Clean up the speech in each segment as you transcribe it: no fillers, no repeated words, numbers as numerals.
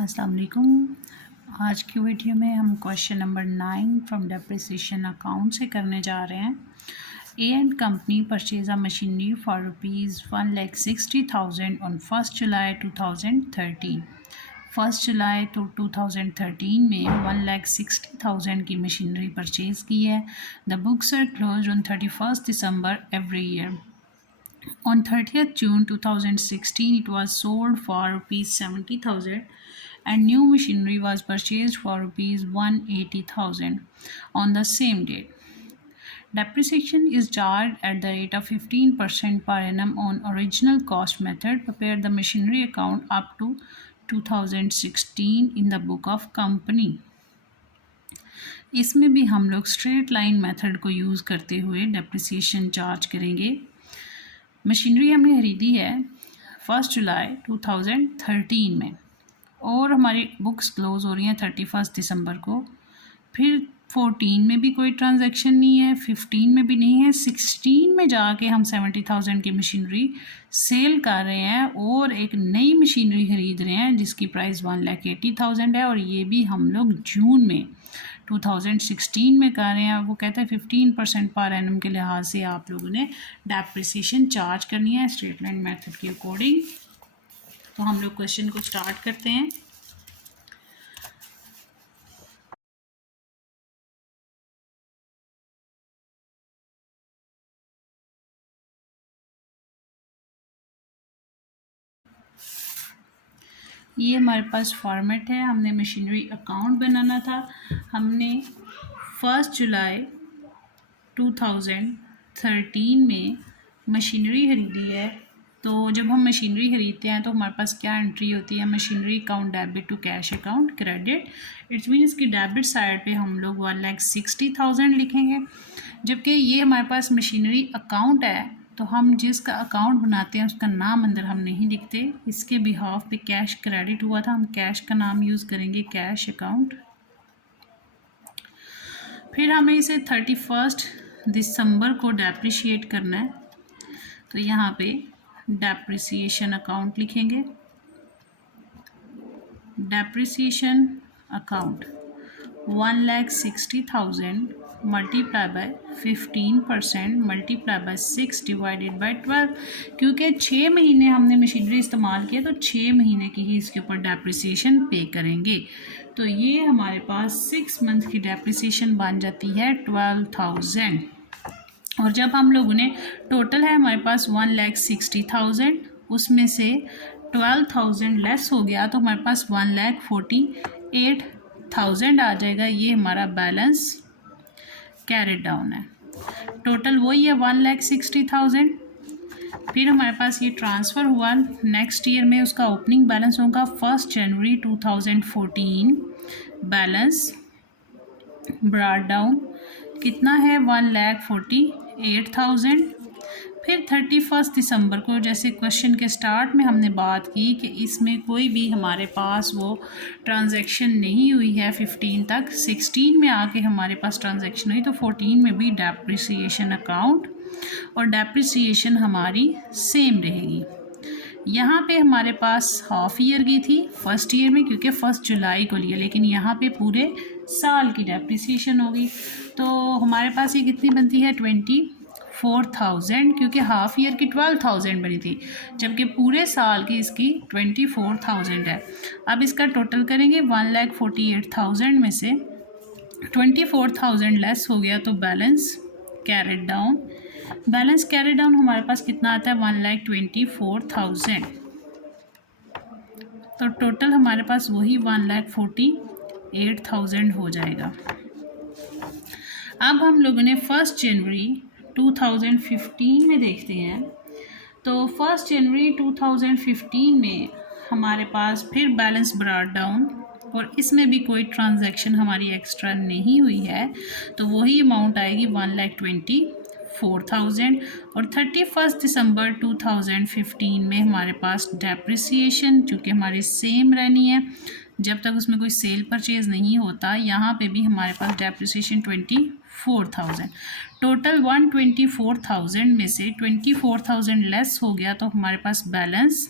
अस्सलाम वालेकुम। आज की वीडियो में हम question number 9 from depreciation account से करने जा रहे हैं। A and company purchase a machinery for ₹1,60,000 on 1 July 2013। 1 जुलाई तो 2013 में 1,60,000 की मशीनरी परचेज़ की है। The books are close on 31 December every year. On 30th June 2016, it was sold for ₹70,000 and new machinery was purchased for ₹180,000 on the same date. Depreciation is charged at the rate of 15% per annum on original cost method. Prepare the machinery account up to 2016 in the book of company. इसमें भी हम लोग straight line method को use करते हुए depreciation charge करेंगे। Machinery हमने खरीदी है 1 जुलाई 2013 में और हमारी बुक्स क्लोज़ हो रही हैं 31 दिसंबर को। फिर 14 में भी कोई ट्रांजैक्शन नहीं है, 15 में भी नहीं है, 16 में जाके हम 70,000 की मशीनरी सेल कर रहे हैं और एक नई मशीनरी ख़रीद रहे हैं जिसकी प्राइस 1,80,000 है और ये भी हम लोग जून में 2016 में कर रहे हैं। वो कहते हैं 15% पर एनम के लिहाज से आप लोगों ने डेप्रिसिएशन चार्ज करनी है स्ट्रेट लाइन मेथड के अकॉर्डिंग। तो हम लोग क्वेश्चन को स्टार्ट करते हैं। ये हमारे पास फॉर्मेट है। हमने मशीनरी अकाउंट बनाना था। हमने 1 जुलाई 2013 में मशीनरी खरीदी है। तो जब हम मशीनरी ख़रीदते हैं तो हमारे पास क्या एंट्री होती है? Machinery account debit to cash account credit. Its means कि डेबिट साइड पे हम लोग 1,60,000 लिखेंगे, जबकि ये हमारे पास मशीनरी अकाउंट है तो हम जिसका अकाउंट बनाते हैं उसका नाम अंदर हम नहीं लिखते। इसके बिहाफ पे कैश क्रेडिट हुआ था, हम कैश का नाम यूज़ करेंगे कैश अकाउंट। फिर हमें इसे 31 दिसंबर को डेप्रिशिएट करना है तो यहाँ पे डेप्रिसिएशन अकाउंट लिखेंगे। Depreciation account 1,60,000 multiply by 15% multiply by 6 divided by 12। क्योंकि 6 महीने हमने मशीनरी इस्तेमाल किया तो 6 महीने की ही इसके ऊपर डेप्रिसिएशन पे करेंगे। तो ये हमारे पास 6 मंथ की डेप्रिसिएशन बन जाती है 12,000। और जब हम लोगों ने टोटल है हमारे पास 1,60,000, उसमें से 12,000 लेस हो गया तो हमारे पास 1,48,000 आ जाएगा। ये हमारा बैलेंस कैरिड डाउन है। टोटल वही है 1,60,000। फिर हमारे पास ये ट्रांसफ़र हुआ नेक्स्ट ईयर में, उसका ओपनिंग बैलेंस होगा 1 जनवरी 2014। बैलेंस ब्रॉट डाउन कितना है? 1,48,000। फिर 31 दिसंबर को, जैसे क्वेश्चन के स्टार्ट में हमने बात की कि इसमें कोई भी हमारे पास वो ट्रांजैक्शन नहीं हुई है 15 तक, 16 में आके हमारे पास ट्रांजैक्शन हुई तो 14 में भी डेप्रिसिएशन अकाउंट और डेप्रिसिएशन हमारी सेम रहेगी। यहाँ पे हमारे पास हाफ ईयर की थी फर्स्ट ईयर में क्योंकि 1 जुलाई को लिया, लेकिन यहाँ पे पूरे साल की डेप्रिसिएशन होगी। तो हमारे पास ये कितनी बनती है? 24,000, क्योंकि हाफ ईयर की 12,000 बनी थी जबकि पूरे साल की इसकी 24,000 है। अब इसका टोटल करेंगे 1,48,000 में से 24,000 लेस हो गया तो balance carried down. Balance carry down हमारे पास कितना आता है? 1,24,000। तो टोटल हमारे पास वही 1,48,000 हो जाएगा। अब हम लोगों ने 1 जनवरी 2015 में देखते हैं तो 1 जनवरी 2015 में हमारे पास फिर बैलेंस ब्रॉट डाउन और इसमें भी कोई ट्रांजैक्शन हमारी एक्स्ट्रा नहीं हुई है तो वही अमाउंट आएगी 1,24,000। और 31 दिसंबर 2015 में हमारे पास डेप्रिसिएशन चूँकि हमारी सेम रहनी है जब तक उसमें कोई सेल परचेज नहीं होता, यहाँ पे भी हमारे पास डेप्रिसिएशन 24,000। टोटल 124,000 में से 24,000 लेस हो गया तो हमारे पास बैलेंस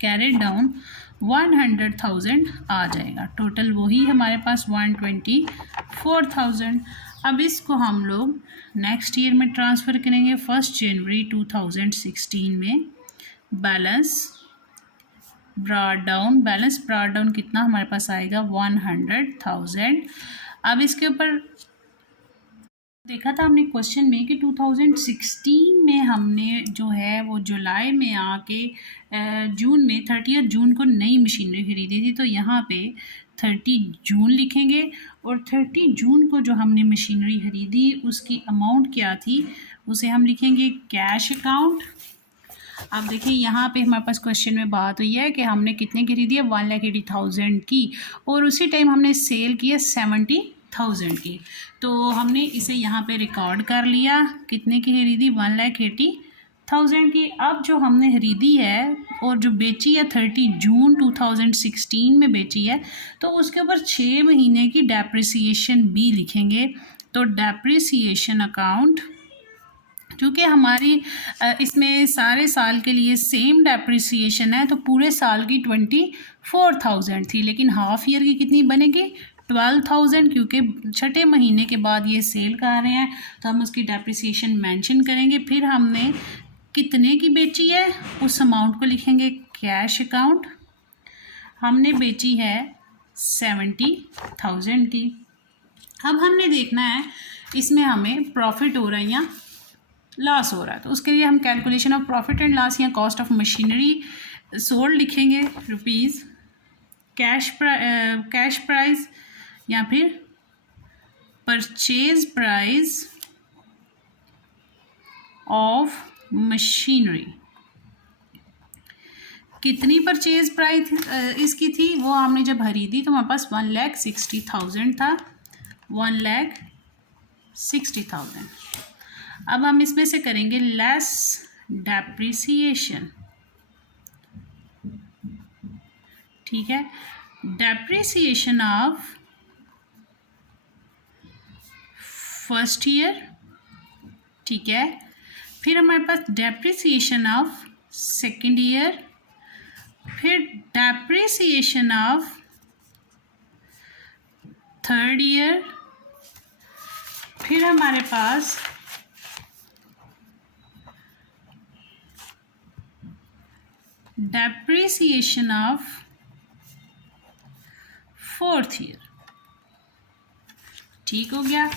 कैरिड डाउन 100,000 आ जाएगा। टोटल वही हमारे पास 124,000। अब इसको हम लोग नेक्स्ट ईयर में ट्रांसफ़र करेंगे। 1 जनवरी 2016 में बैलेंस ब्रॉट डाउन कितना हमारे पास आएगा 100,000। अब इसके ऊपर देखा था हमने क्वेश्चन में कि 2016 में हमने जो है वो जुलाई में आके जून में 30 जून को नई मशीनरी खरीदी थी, तो यहाँ पे 30 जून लिखेंगे और 30 जून को जो हमने मशीनरी खरीदी उसकी अमाउंट क्या थी उसे हम लिखेंगे कैश अकाउंट। अब देखिए यहाँ पे हमारे पास क्वेश्चन में बात हुई है कि हमने कितने खरीदी है 1,80,000 की, और उसी टाइम हमने सेल की है 70,000 की। तो हमने इसे यहाँ पे रिकॉर्ड कर लिया, कितने की खरीदी 1,80,000 की। अब जो हमने खरीदी है और जो बेची है 30 जून 2016 में बेची है, तो उसके ऊपर 6 महीने की डेप्रिसिएशन भी लिखेंगे। तो डेप्रिसिएशन अकाउंट, क्योंकि हमारी इसमें सारे साल के लिए सेम डेप्रिसिएशन है, तो पूरे साल की 24,000 थी, लेकिन हाफ ईयर की कितनी बनेगी 12,000, क्योंकि छठे महीने के बाद ये सेल कर रहे हैं तो हम उसकी डेप्रिसिएशन मेंशन करेंगे। फिर हमने कितने की बेची है उस अमाउंट को लिखेंगे कैश अकाउंट। हमने बेची है 70,000 की। अब हमने देखना है इसमें हमें प्रॉफिट हो रहा है या लॉस हो रहा है, तो उसके लिए हम calculation of profit and loss या कॉस्ट ऑफ मशीनरी सोल्ड लिखेंगे रुपीज़, कैश प्राइस या फिर परचेज प्राइस ऑफ मशीनरी। कितनी परचेज प्राइस इसकी थी वो हमने जब खरीदी तो हमारे पास 1,60,000 था, 1,60,000। अब हम इसमें से करेंगे लेस डेप्रिसिएशन, ठीक है, डेप्रिसिएशन ऑफ फर्स्ट ईयर, ठीक है, फिर हमारे पास डेप्रिसिएशन ऑफ सेकेंड ईयर, फिर डेप्रिसिएशन ऑफ थर्ड ईयर, फिर हमारे पास डेप्रिसिएशन ऑफ फोर्थ ईयर। ठीक हो गया।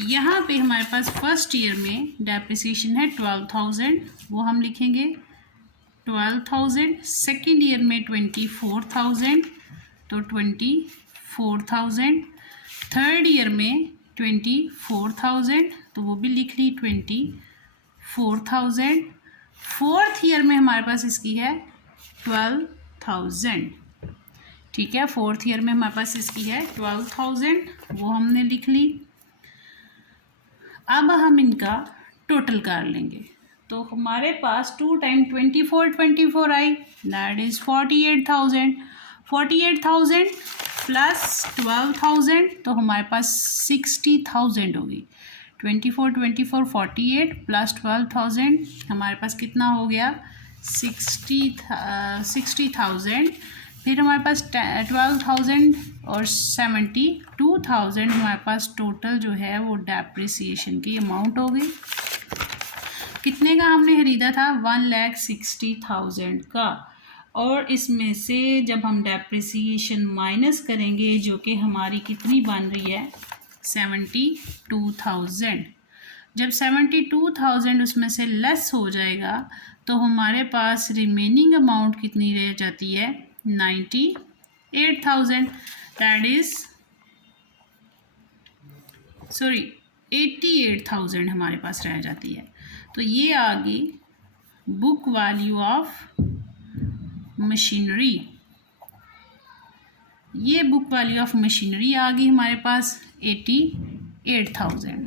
यहाँ पे हमारे पास फर्स्ट ईयर में डेप्रिसिएशन है 12,000, वो हम लिखेंगे 12,000। सेकेंड ईयर में 24,000, तो 24,000। थर्ड ईयर में 24,000, तो वो भी लिख ली 24,000। फोर्थ ईयर में हमारे पास इसकी है 12,000, ठीक है, फोर्थ ईयर में हमारे पास इसकी है 12,000, वो हमने लिख ली। अब हम इनका टोटल कर लेंगे, तो हमारे पास 2 time 24 I, that is 48,000। 48,000 plus 12,000, तो हमारे पास 60,000 होगी। 24 48 प्लस 12,000, हमारे पास कितना हो गया 60,000। फिर हमारे पास 12,000 और 72,000 हमारे पास टोटल जो है वो डेप्रिसिएशन की अमाउंट हो गई। कितने का हमने खरीदा था 1,60,000 का, और इसमें से जब हम डेप्रिसिएशन माइनस करेंगे जो कि हमारी कितनी बन रही है 72,000। जब 72,000 उसमें से लेस हो जाएगा तो हमारे पास रिमेनिंग अमाउंट कितनी रह जाती है 98,000, दैट इज़ 88,000 हमारे पास रह जाती है। तो ये आ गई बुक वैल्यू ऑफ मशीनरी, ये बुक वैल्यू ऑफ मशीनरी आ गई हमारे पास 88,000।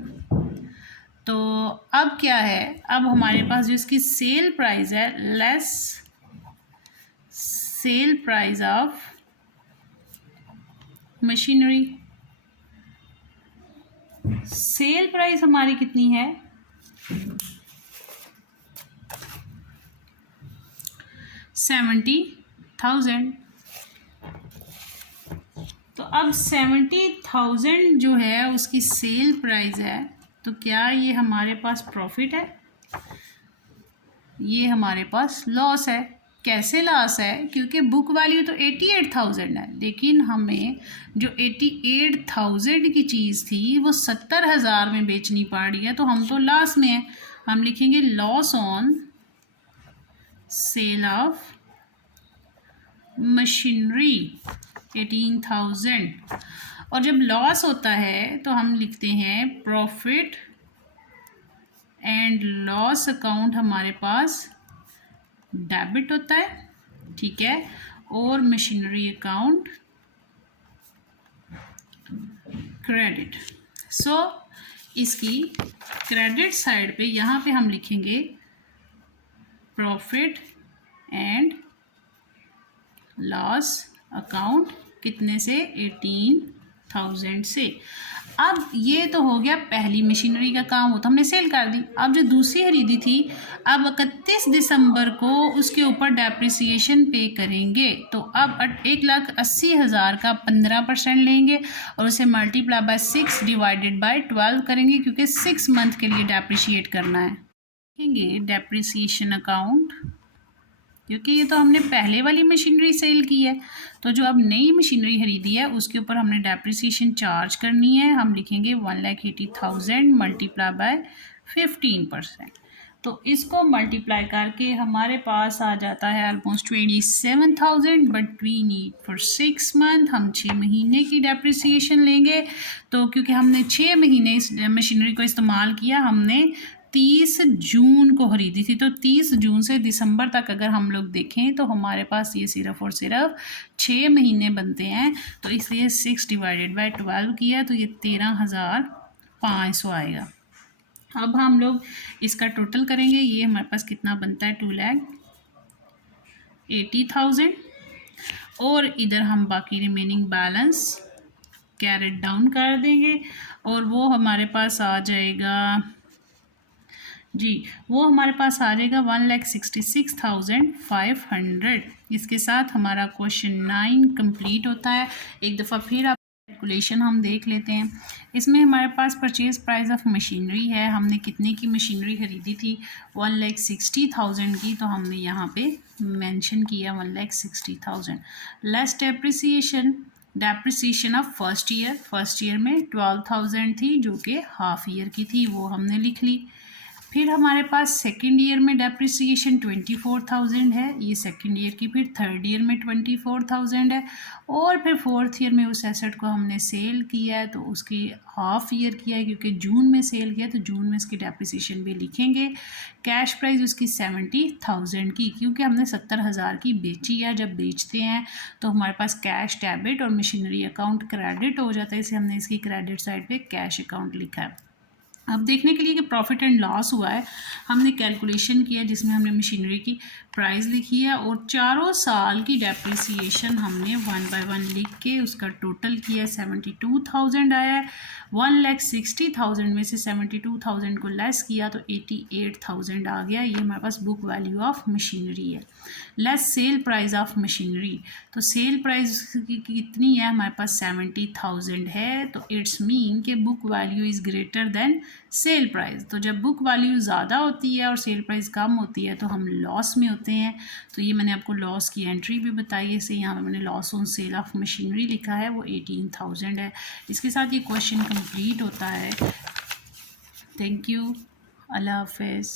तो अब क्या है, अब हमारे पास जो इसकी सेल प्राइस है less sale price of machinery. Sale price हमारी कितनी है 70,000, अब 70,000 जो है उसकी सेल प्राइस है, तो क्या ये हमारे पास प्रॉफिट है? ये हमारे पास लॉस है। कैसे लॉस है? क्योंकि बुक वैल्यू तो 88,000 है, लेकिन हमें जो 88,000 की चीज़ थी वो 70,000 में बेचनी पड़ रही है, तो हम तो लॉस में हैं। हम लिखेंगे loss on sale of machinery 18,000। और जब लॉस होता है तो हम लिखते हैं प्रॉफिट एंड लॉस अकाउंट हमारे पास डेबिट होता है, ठीक है, और मशीनरी अकाउंट क्रेडिट। सो इसकी क्रेडिट साइड पे यहाँ पे हम लिखेंगे प्रॉफिट एंड लॉस अकाउंट कितने से? 18,000 से। अब ये तो हो गया पहली मशीनरी का काम, वो तो हमने सेल कर दी। अब जो दूसरी खरीदी थी, अब 31 दिसंबर को उसके ऊपर डेप्रिसिएशन पे करेंगे, तो अब 1,80,000 का 15% लेंगे और उसे मल्टीप्लाई बाय 6 डिवाइडेड बाय 12 करेंगे, क्योंकि 6 मंथ के लिए डेप्रिशिएट करना है। देखेंगे डेप्रिसिएशन अकाउंट, क्योंकि ये तो हमने पहले वाली मशीनरी सेल की है, तो जो अब नई मशीनरी खरीदी है उसके ऊपर हमने डेप्रिसिएशन चार्ज करनी है। हम लिखेंगे 1,80,000 मल्टीप्लाई बाय 15%। तो इसको मल्टीप्लाई करके हमारे पास आ जाता है almost 27,000, but we need for 6 month. हम 6 महीने की डेप्रिसिएशन लेंगे, तो क्योंकि हमने 6 महीने इस मशीनरी को इस्तेमाल किया, हमने 30 जून को खरीदी थी, तो 30 जून से दिसंबर तक अगर हम लोग देखें तो हमारे पास ये सिर्फ और सिर्फ 6 महीने बनते हैं, तो इसलिए 6 डिवाइडेड बाय 12 किया, तो ये 13,500 आएगा। अब हम लोग इसका टोटल करेंगे, ये हमारे पास कितना बनता है? 2,80,000। और इधर हम बाकी रिमेनिंग बैलेंस कैरेट डाउन कर देंगे, और वो हमारे पास आ जाएगा जी, वो हमारे पास आ जाएगा 1,66,500। इसके साथ हमारा क्वेश्चन 9 कंप्लीट होता है। एक दफ़ा फिर आप कैलकुलेशन हम देख लेते हैं। इसमें हमारे पास परचेज प्राइस ऑफ मशीनरी है, हमने कितने की मशीनरी खरीदी थी? 1,60,000 की, तो हमने यहाँ पे मेंशन किया 1,60,000 less depreciation of first year में 12,000 थी, जो कि हाफ ईयर की थी, वो हमने लिख ली। फिर हमारे पास सेकेंड ईयर में डेप्रिसिएशन 24,000 है, ये सेकेंड ईयर की। फिर थर्ड ईयर में 24,000 है, और फिर फोर्थ ईयर में उस एसेट को हमने सेल किया है, तो उसकी हाफ ईयर किया है, क्योंकि जून में सेल किया, तो जून में इसकी डेप्रिसिएशन भी लिखेंगे। कैश प्राइस उसकी 70,000 की, क्योंकि हमने 70,000 की बेची है। जब बेचते हैं तो हमारे पास कैश डेबिट और मशीनरी अकाउंट क्रेडिट हो जाता है, इसलिए हमने इसकी क्रेडिट साइड पे कैश अकाउंट लिखा है। अब देखने के लिए कि प्रॉफिट एंड लॉस हुआ है, हमने कैलकुलेशन किया, जिसमें हमने मशीनरी की प्राइस लिखी है और चारों साल की डेप्रिसिएशन हमने 1 बाय 1 लिख के उसका टोटल किया। 72,000 आया है। 1,60,000 में से 72,000 को लेस किया तो 88,000 आ गया। ये हमारे पास बुक वैल्यू ऑफ मशीनरी है। Less sale price of machinery, तो सेल प्राइस कितनी है? हमारे पास 70,000 है, तो इट्स मीन कि book value is greater than sale price. तो जब बुक वैल्यू ज़्यादा होती है और सेल प्राइस कम होती है तो हम लॉस में होते हैं। तो ये मैंने आपको लॉस की एंट्री भी बताई है, इसे यहाँ पर मैंने loss on sale of machinery लिखा है, वो 18,000 है। इसके साथ ये क्वेश्चन कंप्लीट होता है। थैंक यू, अल्लाह हाफिज़।